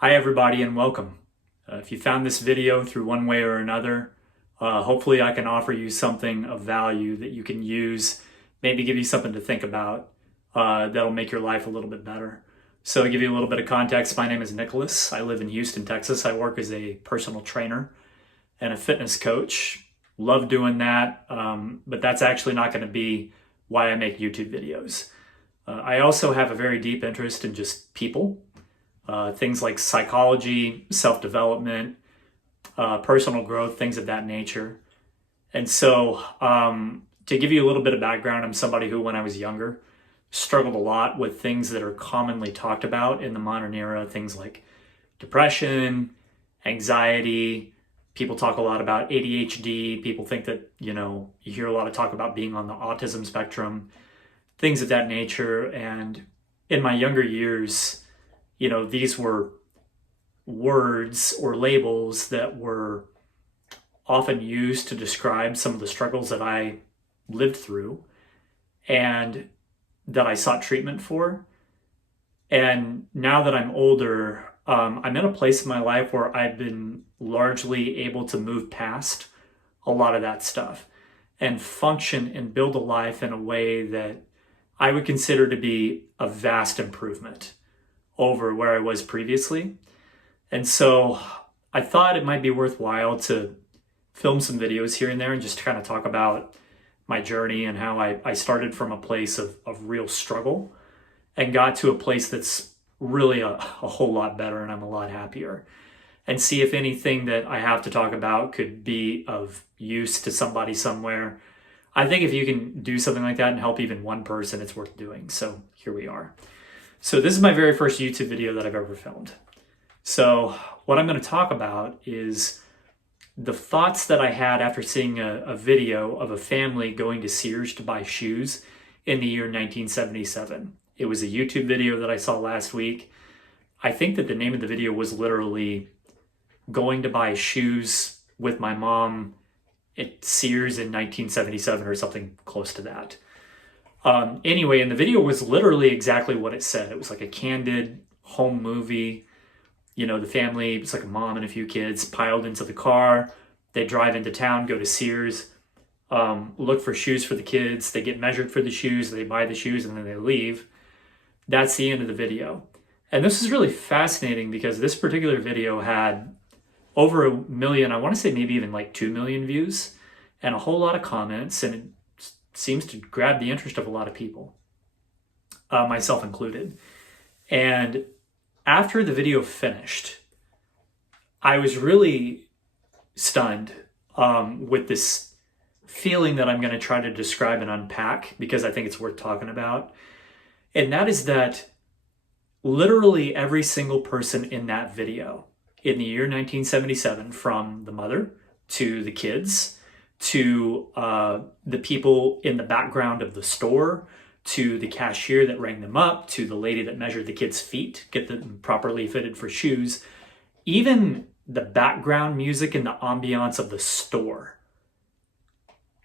Hi everybody and welcome. If you found this video through one way or another, hopefully I can offer you something of value that you can use, maybe give you something to think about that'll make your life a little bit better. So to give you a little bit of context, my name is Nicholas. I live in Houston, Texas. I work as a personal trainer and a fitness coach. Love doing that, but that's actually not going to be why I make YouTube videos. I also have a very deep interest in just people. Things like psychology, self-development, personal growth, things of that nature. And so to give you a little bit of background, I'm somebody who, when I was younger, struggled a lot with things that are commonly talked about in the modern era, things like depression, anxiety. People talk a lot about ADHD. People think that, you hear a lot of talk about being on the autism spectrum, things of that nature. And in my younger years, these were words or labels that were often used to describe some of the struggles that I lived through and that I sought treatment for. And now that I'm older, I'm in a place in my life where I've been largely able to move past a lot of that stuff and function and build a life in a way that I would consider to be a vast improvement over where I was previously. And so I thought it might be worthwhile to film some videos here and there and just kind of talk about my journey and how I started from a place of real struggle and got to a place that's really a whole lot better, and I'm a lot happier. And see if anything that I have to talk about could be of use to somebody somewhere. I think if you can do something like that and help even one person, it's worth doing. So here we are. So this is my very first YouTube video that I've ever filmed. So what I'm going to talk about is the thoughts that I had after seeing a video of a family going to Sears to buy shoes in the year 1977. It was a YouTube video that I saw last week. I think that the name of the video was literally going to buy shoes with my mom at Sears in 1977 or something close to that. Anyway, and the video was literally exactly what it said. It was like a candid home movie. The family, it's like a mom and a few kids piled into the car. They drive into town, go to Sears, look for shoes for the kids. They get measured for the shoes. They buy the shoes and then they leave. That's the end of the video. And this is really fascinating because this particular video had over 1 million, I want to say maybe even like 2 million views and a whole lot of comments. And it seems to grab the interest of a lot of people, myself included. And after the video finished, I was really stunned with this feeling that I'm going to try to describe and unpack because I think it's worth talking about. And that is that literally every single person in that video in the year 1977, from the mother to the kids, to the people in the background of the store, to the cashier that rang them up, to the lady that measured the kids' feet, get them properly fitted for shoes, even the background music and the ambiance of the store.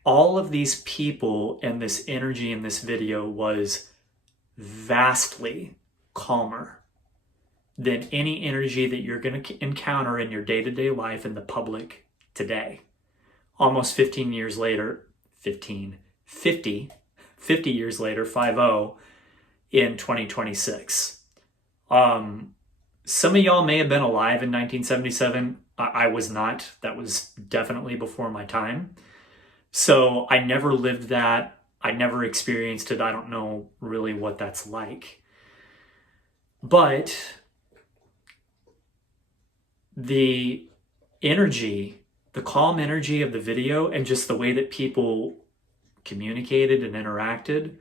All of these people and this energy in this video was vastly calmer than any energy that you're going to encounter in your day-to-day life in the public today. Almost 15 years later, 50 years later, 50, in 2026. Some of y'all may have been alive in 1977. I was not. That was definitely before my time. So I never lived that. I never experienced it. I don't know really what that's like. But the energy, the calm energy of the video and just the way that people communicated and interacted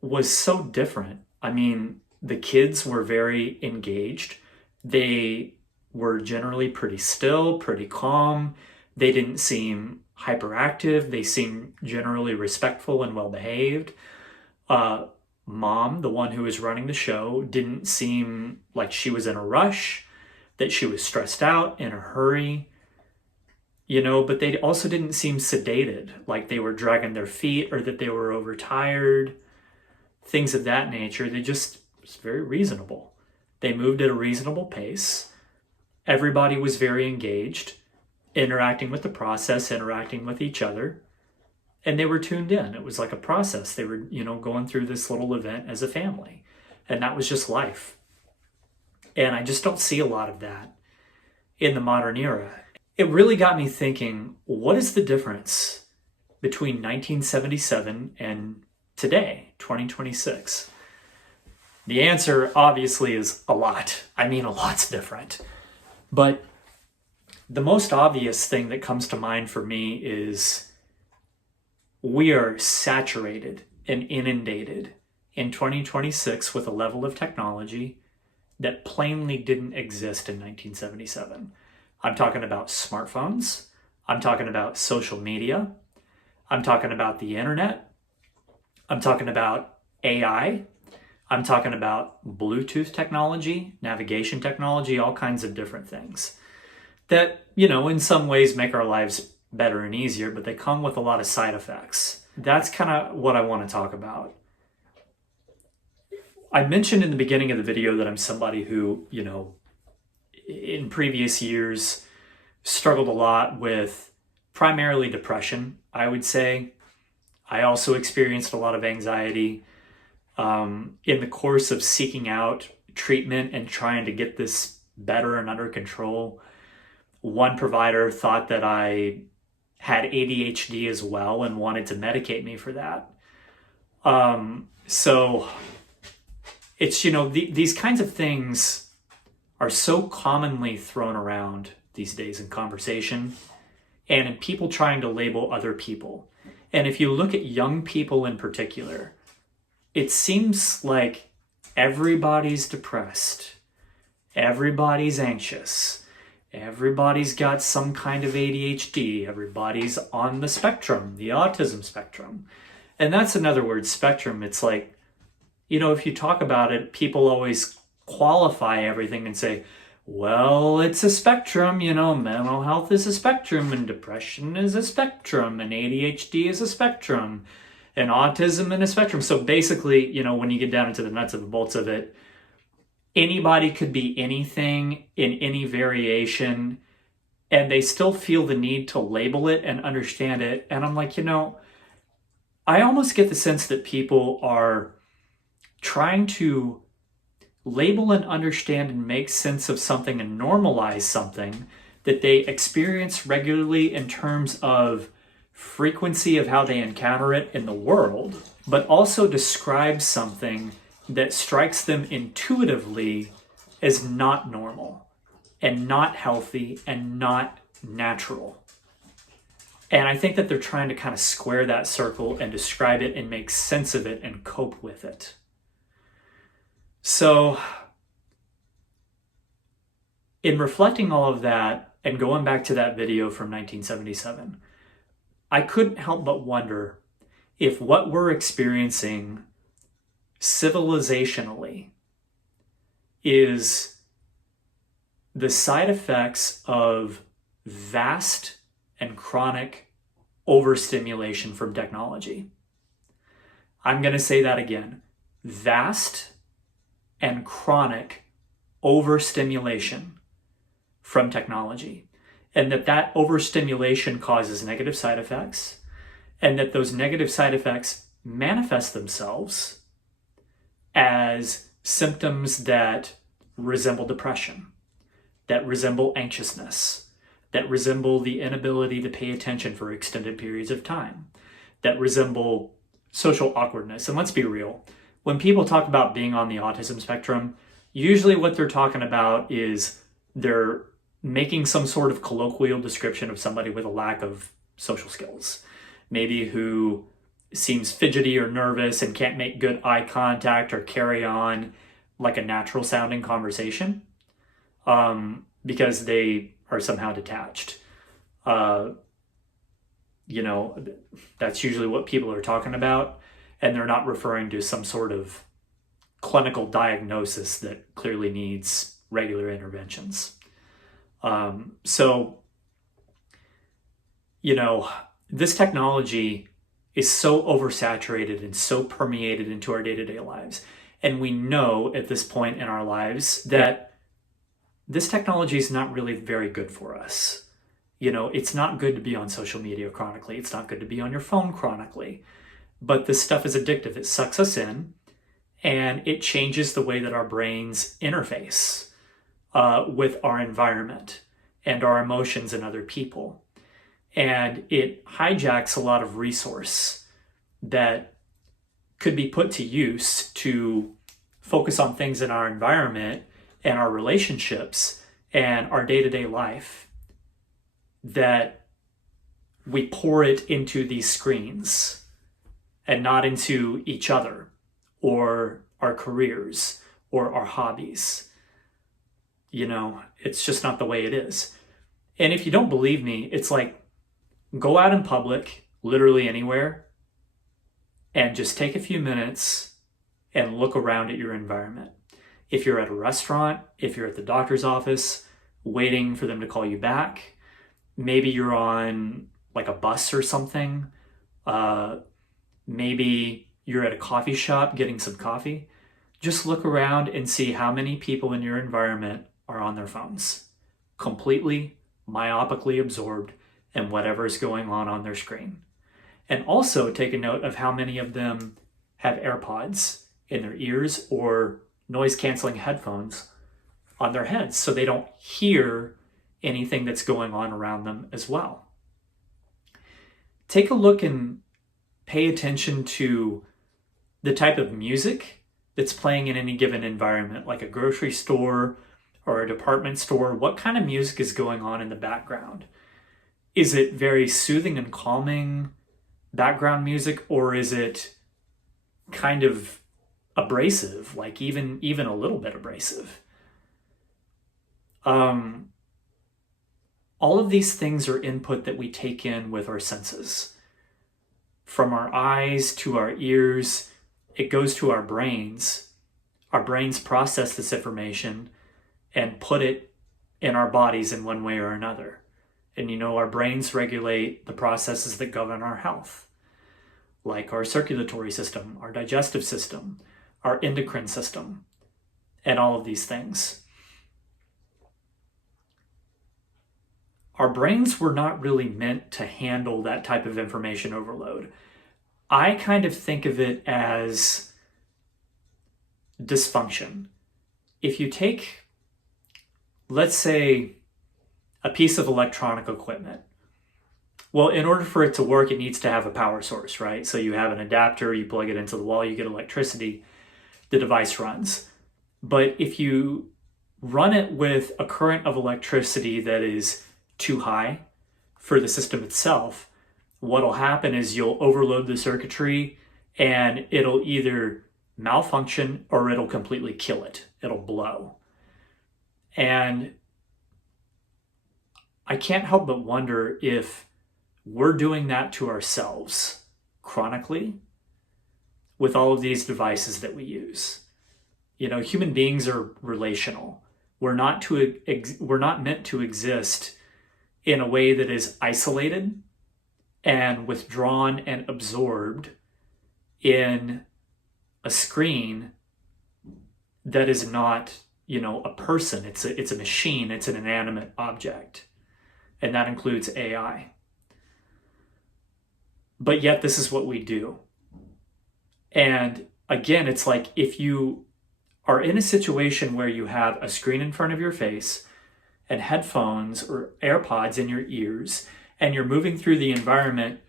was so different. I mean, the kids were very engaged. They were generally pretty still, pretty calm. They didn't seem hyperactive. They seemed generally respectful and well-behaved. Mom, the one who was running the show, didn't seem like she was in a rush, that she was stressed out, in a hurry. But they also didn't seem sedated, like they were dragging their feet or that they were overtired, things of that nature. They just was very reasonable. They moved at a reasonable pace. Everybody was very engaged, interacting with the process, interacting with each other, and they were tuned in. It was like a process. They were, going through this little event as a family, and that was just life. And I just don't see a lot of that in the modern era. It really got me thinking, what is the difference between 1977 and today, 2026? The answer obviously is a lot. I mean, a lot's different. But the most obvious thing that comes to mind for me is we are saturated and inundated in 2026 with a level of technology that plainly didn't exist in 1977. I'm talking about smartphones. I'm talking about social media. I'm talking about the internet. I'm talking about AI. I'm talking about Bluetooth technology, navigation technology, all kinds of different things that, in some ways make our lives better and easier, but they come with a lot of side effects. That's kind of what I want to talk about. I mentioned in the beginning of the video that I'm somebody who, in previous years struggled a lot with primarily depression, I would say. I also experienced a lot of anxiety. In the course of seeking out treatment and trying to get this better and under control, one provider thought that I had ADHD as well and wanted to medicate me for that. So it's, these kinds of things are so commonly thrown around these days in conversation and in people trying to label other people. And if you look at young people in particular, it seems like everybody's depressed, everybody's anxious, everybody's got some kind of ADHD, everybody's on the spectrum, the autism spectrum. And that's another word, spectrum. It's like, if you talk about it, people always qualify everything and say, well, it's a spectrum, mental health is a spectrum, and depression is a spectrum, and ADHD is a spectrum, and autism in a spectrum. So basically, when you get down into the nuts and the bolts of it, anybody could be anything in any variation, and they still feel the need to label it and understand it. And I'm like, I almost get the sense that people are trying to label and understand and make sense of something and normalize something that they experience regularly in terms of frequency of how they encounter it in the world, but also describe something that strikes them intuitively as not normal and not healthy and not natural. And I think that they're trying to kind of square that circle and describe it and make sense of it and cope with it. So in reflecting all of that and going back to that video from 1977, I couldn't help but wonder if what we're experiencing civilizationally is the side effects of vast and chronic overstimulation from technology. I'm going to say that again. Vast and chronic overstimulation from technology. And that overstimulation causes negative side effects, and that those negative side effects manifest themselves as symptoms that resemble depression, that resemble anxiousness, that resemble the inability to pay attention for extended periods of time, that resemble social awkwardness. And let's be real, when people talk about being on the autism spectrum, usually what they're talking about is they're making some sort of colloquial description of somebody with a lack of social skills, maybe who seems fidgety or nervous and can't make good eye contact or carry on like a natural sounding conversation because they are somehow detached. That's usually what people are talking about, and they're not referring to some sort of clinical diagnosis that clearly needs regular interventions. This technology is so oversaturated and so permeated into our day-to-day lives. And we know at this point in our lives that this technology is not really very good for us. You know, it's not good to be on social media chronically. It's not good to be on your phone chronically. But this stuff is addictive. It sucks us in, and it changes the way that our brains interface with our environment and our emotions and other people. And it hijacks a lot of resource that could be put to use to focus on things in our environment and our relationships and our day-to-day life, that we pour it into these screens and not into each other or our careers or our hobbies. You know, it's just not the way it is. And if you don't believe me, it's like, go out in public, literally anywhere, and just take a few minutes and look around at your environment. If you're at a restaurant, if you're at the doctor's office, waiting for them to call you back, maybe you're on like a bus or something, maybe you're at a coffee shop getting some coffee, just look around and see how many people in your environment are on their phones, completely myopically absorbed in whatever's going on their screen. And also take a note of how many of them have AirPods in their ears or noise-canceling headphones on their heads so they don't hear anything that's going on around them as well. Take a look and pay attention to the type of music that's playing in any given environment, like a grocery store or a department store. What kind of music is going on in the background? Is it very soothing and calming background music, or is it kind of abrasive, like even a little bit abrasive? All of these things are input that we take in with our senses. From our eyes to our ears, it goes to our brains. Our brains process this information and put it in our bodies in one way or another. And you know, our brains regulate the processes that govern our health, like our circulatory system, our digestive system, our endocrine system, and all of these things. Our brains were not really meant to handle that type of information overload. I kind of think of it as dysfunction. If you take, let's say, a piece of electronic equipment. Well, in order for it to work, it needs to have a power source, right? So you have an adapter, you plug it into the wall, you get electricity, the device runs. But if you run it with a current of electricity that is too high for the system itself, what'll happen is you'll overload the circuitry and it'll either malfunction or it'll completely kill it. It'll blow. And I can't help but wonder if we're doing that to ourselves chronically with all of these devices that we use. You know, human beings are relational. We're not meant to exist in a way that is isolated and withdrawn and absorbed in a screen that is not, you know, a person. It's a machine. It's an inanimate object. And that includes AI. But yet this is what we do. And again, it's like if you are in a situation where you have a screen in front of your face and headphones or AirPods in your ears, and you're moving through the environment,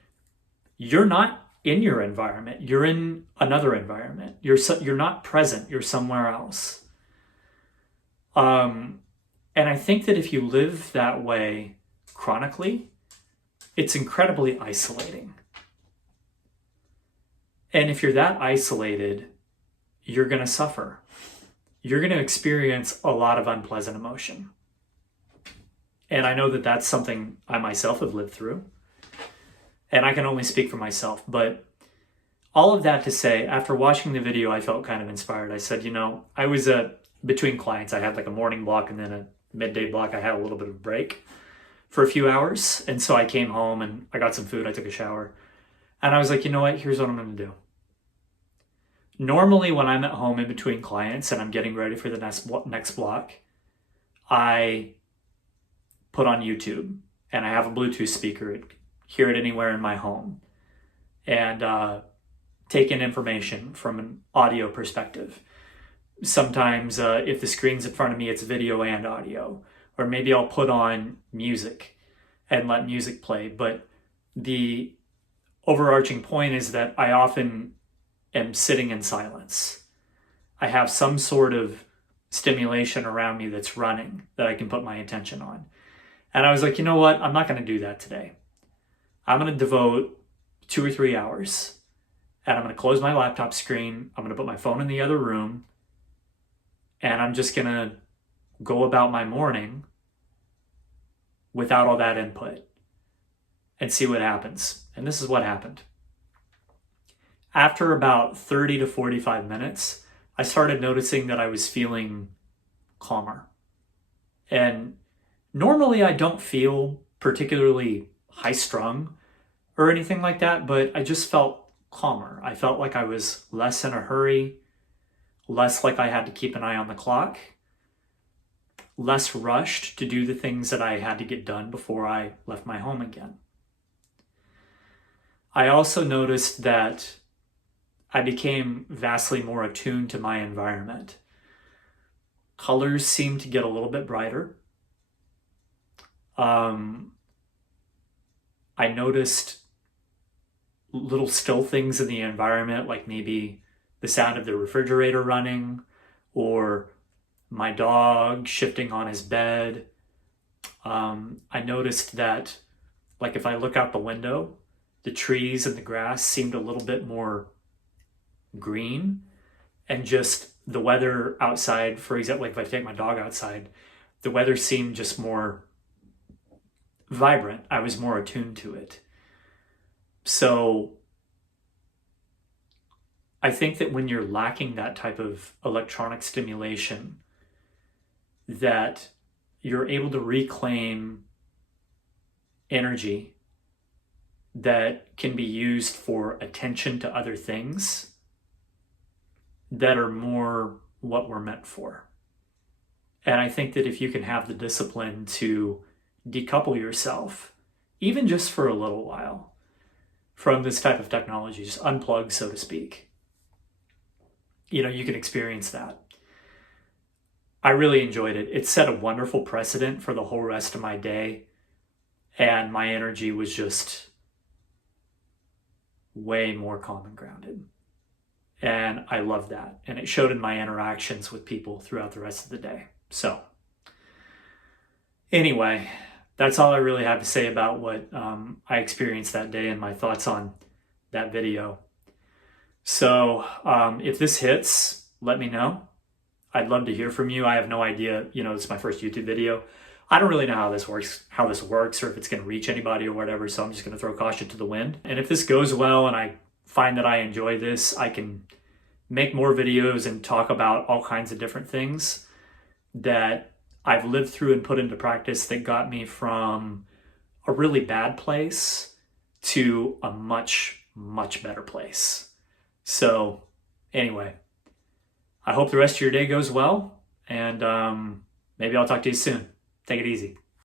you're not in your environment. You're in another environment. You're not present. You're somewhere else. And I think that if you live that way chronically, it's incredibly isolating. And if you're that isolated, you're going to suffer. You're going to experience a lot of unpleasant emotion. And I know that that's something I myself have lived through. And I can only speak for myself. But all of that to say, after watching the video, I felt kind of inspired. I said, you know, I was between clients. I had like a morning block and then a midday block. I had a little bit of a break for a few hours. And so I came home and I got some food. I took a shower. And I was like, you know what? Here's what I'm going to do. Normally when I'm at home in between clients and I'm getting ready for the next block, I put on YouTube and I have a Bluetooth speaker, hear it anywhere in my home, and take in information from an audio perspective. Sometimes if the screen's in front of me, it's video and audio. Or maybe I'll put on music and let music play. But the overarching point is that I often am sitting in silence. I have some sort of stimulation around me that's running that I can put my attention on. And I was like, you know what? I'm not going to do that today. I'm going to devote 2 or 3 hours, and I'm going to close my laptop screen. I'm going to put my phone in the other room, and I'm just going to go about my morning without all that input and see what happens. And this is what happened. After about 30 to 45 minutes, I started noticing that I was feeling calmer. And normally I don't feel particularly high-strung or anything like that, but I just felt calmer. I felt like I was less in a hurry, less like I had to keep an eye on the clock, less rushed to do the things that I had to get done before I left my home again. I also noticed that I became vastly more attuned to my environment. Colors seemed to get a little bit brighter. I noticed little still things in the environment, like maybe the sound of the refrigerator running or my dog shifting on his bed. I noticed that, like, if I look out the window, the trees and the grass seemed a little bit more green, and just the weather outside, for example, like if I take my dog outside, the weather seemed just more vibrant. I was more attuned to it. So I think that when you're lacking that type of electronic stimulation, that you're able to reclaim energy that can be used for attention to other things that are more what we're meant for. And I think that if you can have the discipline to decouple yourself, even just for a little while, from this type of technology, just unplug, so to speak, you can experience that. I really enjoyed it. It set a wonderful precedent for the whole rest of my day, and my energy was just way more calm and grounded. And I love that. And it showed in my interactions with people throughout the rest of the day. So anyway, that's all I really have to say about what I experienced that day and my thoughts on that video. So if this hits, let me know. I'd love to hear from you. I have no idea, it's my first YouTube video. I don't really know how this works, or if it's going to reach anybody or whatever. So I'm just going to throw caution to the wind. And if this goes well and I find that I enjoy this, I can make more videos and talk about all kinds of different things that I've lived through and put into practice that got me from a really bad place to a much, much better place. So anyway, I hope the rest of your day goes well, and maybe I'll talk to you soon. Take it easy.